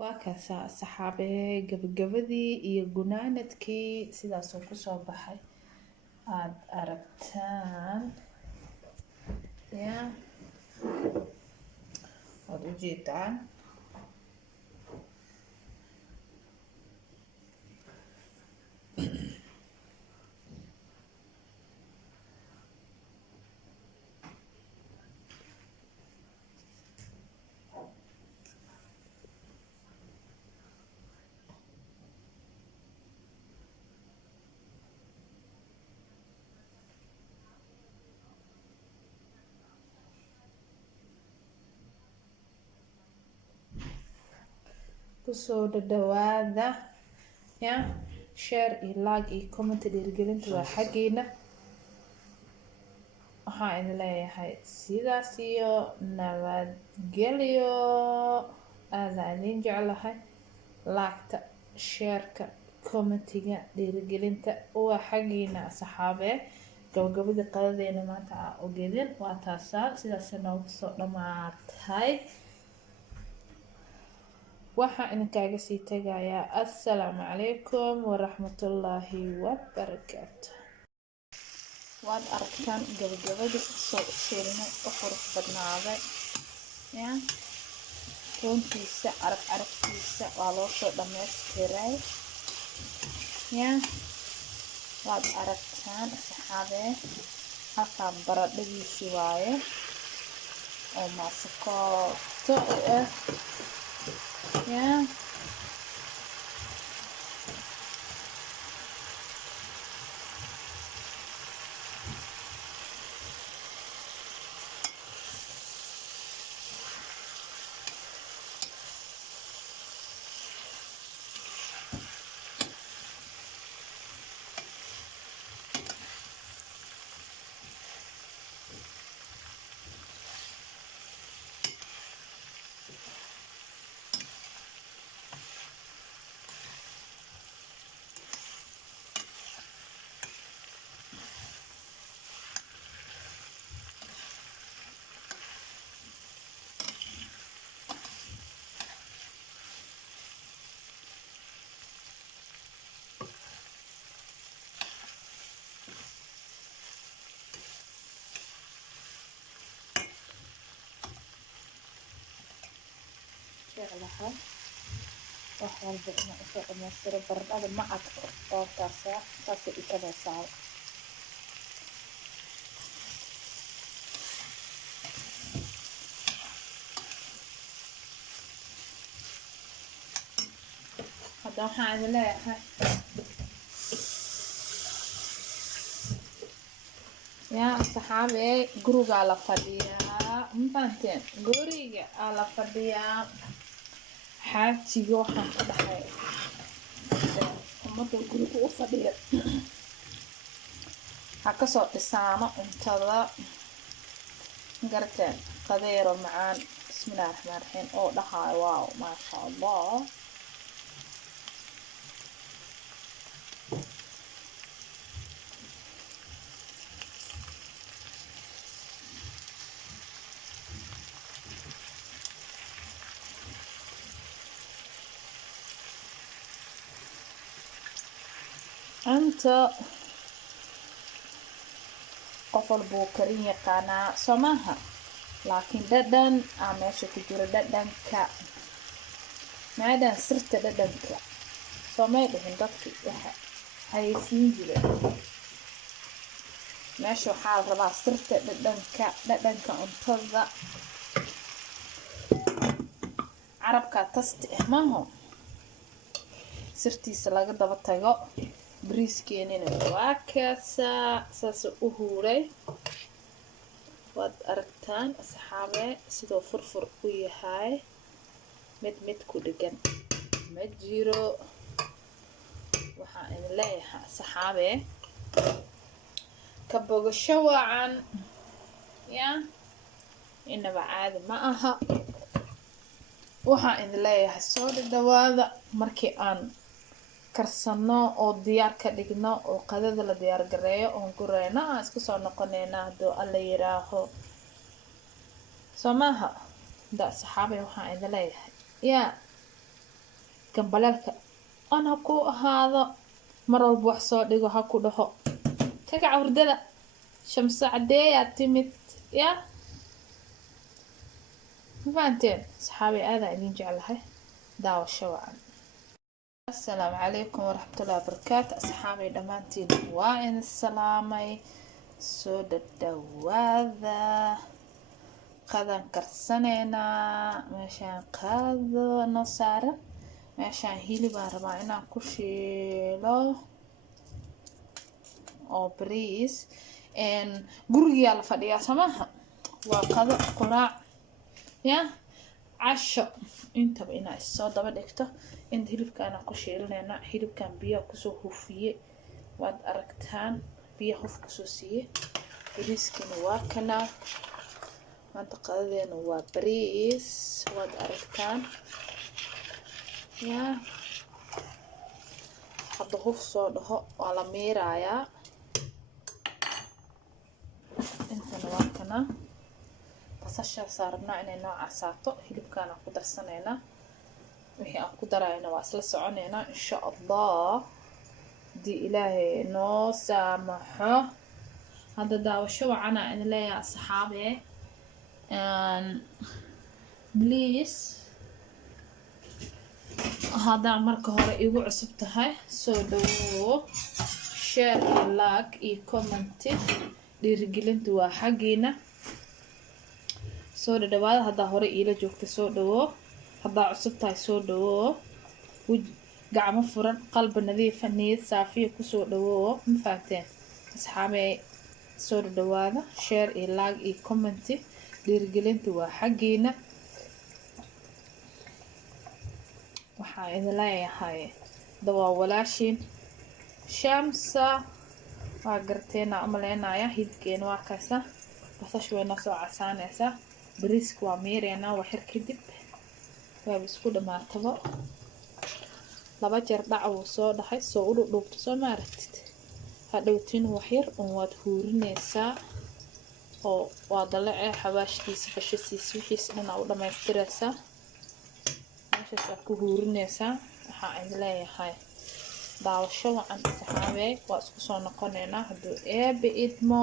waa kaasaa saxaabee gabagabadii iyo gunaanadkii sidaasoo kusoo baxay aad aragtaan ya waad ujeedaan kusoo dhawaada ya share iyo like iyo comment dhiirigelinta waa xaggeena waxaan idin leeyahay sidaas iyo nabadgelyo aadaan idin jeclahay like-ta share-ka commentiga dhiirigelinta waa xaggeena saxaabee gabagabadii qadadeena maanta aa ogeedin waa taasaa sidaas noogu soo dhamaatay waxaan idinkaaga sii tagayaa assalaamu calaykum waraxmatullaahi wabarakaatu waad aragtaan gabagabadii soo sheelnay u qurux badnaaday ya runtiisa aragtiisa waa loo soo dhammaystiray ya waad aragtaan saxaabee halkaan baradhadiisii waaye oo maasakooto u ah ya jeclahay wax walba inaan usoo dhamaystiro baradhada ma adko oo saasay u tabaysaa hadda waxaan idin leeyahay ya saxaabee gurigaa la fadhiyaa mafahanteen guriga aa la fadhiyaa xaajiga waxaan ku dhahay ummadda guriga u fadhiya ha kasoo dhisaano cuntada garateen qadeero macaan bismillahi raxmaan raxiim oo dhahayo waaw maasha allah anta qof walba wuu karin yaqaanaa soo maaha laakiin dhadhan aa meesha ku jiro dhadhanka maadaan sirta dhadhanka soo may dhihin dadki waxa haysiin jireen meesha waxaa la rabaa sirta dhadhanka cuntada carabka tasti maaho sirtiisa laga daba tago bariiskeenina waa kaasaa saas u huuray waad aragtaan asxaabee sidoo furfur u yahay mid ku dhegan ma jiro waxaan idin leeyahay asxaabee ka bogasho wacan ya inaba caadi ma aha waxaan idin leeyahay soo dhawaada markii aan karsano oo diyaar ka dhigno oo qadada la diyaar gareeyo oon gureyno aan isku soo noqonayna hadduu alla yiraaho soo maaha da saxaabay waxaan idin leeyahay yaa gambalelka ana ku ahaado mar walba wax soo dhigo ha ku dhaho tagac hurdada shamsa cadeeya timid ya faanteen saxaabi aada idin jeclahay daawasho wacan. Assalaamu calaykum waraxmatullaahi wabarakaatu asxaabi dhamaantiin waa in salaamay soo dhawaada qadan karsanayna meeshaan qaado noo saaran meeshaan hilib aan rabaa inaan ku shiilo oo bariis guriga la fadhiyaa samaha waa qado quraac ya casho intaba inaa soo daba dhigto in hilibkaan ku shiilinayna hilibkaan biyo kusoo hufiyay waad aragtaan biyo huf kusoo siiyay bariiskana waa kana maanta qadadeena waa bariis waad aragtaan ya hadda huf soo dhaho waa la miirayaa intana waa kana basasha saarnaa inay noo casaato hilibkaan ku darsanayna wixii aan ku darayna waa isla soconayna insha Allah di ilaahay noo saamaxo hadda daawasho wacana in leeyahay asxaabe please هذا مركه هره igu cusub tahay soo dhawo share like iyo comment dhiirigelintu waa xageena soo dhawaada hada hore ila joogta soo dhawo hada cusub tahay soo dhawo gacmo furan qalbi nadiif ah niyad saafiya ku soo dhawo ma faahteen asxaabe soo dhawaada share iyo like iyo comment dhiirigelintu waa xageena waxaa idin leeyahay dawaa walaashin shamsa waa garteena umaleynaya hilibkeena waa kaasa basashu way noo soo casaanaysa bariiska waa miireena wax yar kadib waa isku dhamaataba laba jeer dhac uu soo dhaxay soo u dhubto soo maaragtid hadhowtiin wax yar waad huurinaysaa oo waa dalacay xawaashkiisa bashasiisa wixiisa dhan u dhamaystiraysaa meeshaas ku huurinaysaa waxaa ay leeyahay daawasho wacan saxaabe waa isku soo noqonaynaa hadduu eebe idmo